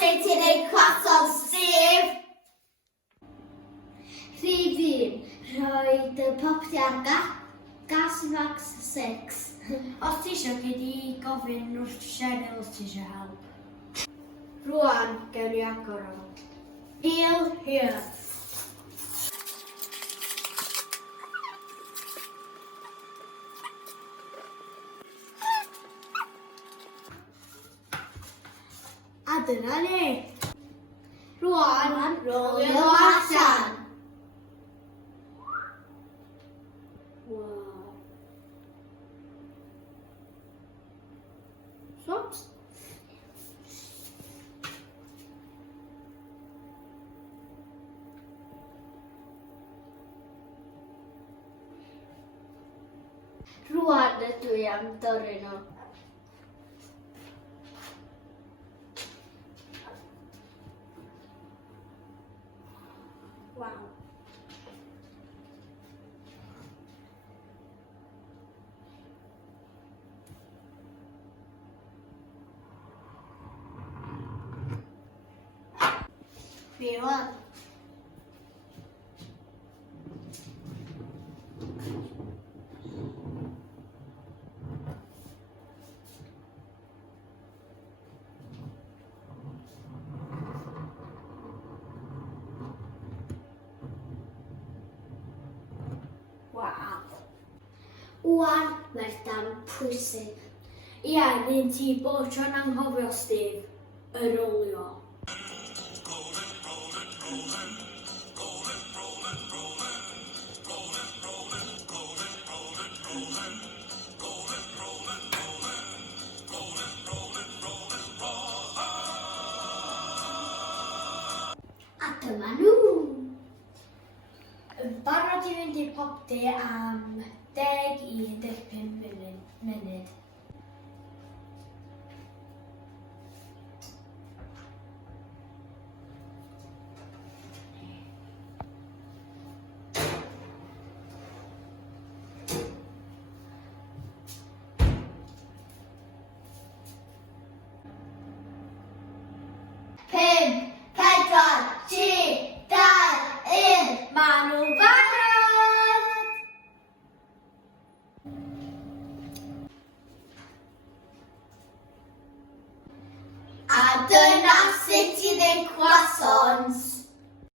sut ti'n ei clasodd, Steve? Rhif 1. Rhoid y popty ar gas max 6. Os ti eisiau gyd i gofyn wrth Cheryl os ti eisiau help. Rwan, gewn ni agor o. Deal here. A dyna ni. Rwan, rolio allan. Wow. Swaps. Rwan ydw i am dorri nhw. Wow. Fi wan. Wow. Wan, mae'r dam pwysig. Ia, nid ti bob tro'n anghofio, Steve. Y rolio. A dyma nhw. Yn barod i fynd i'r popty am 10 i 15 munud.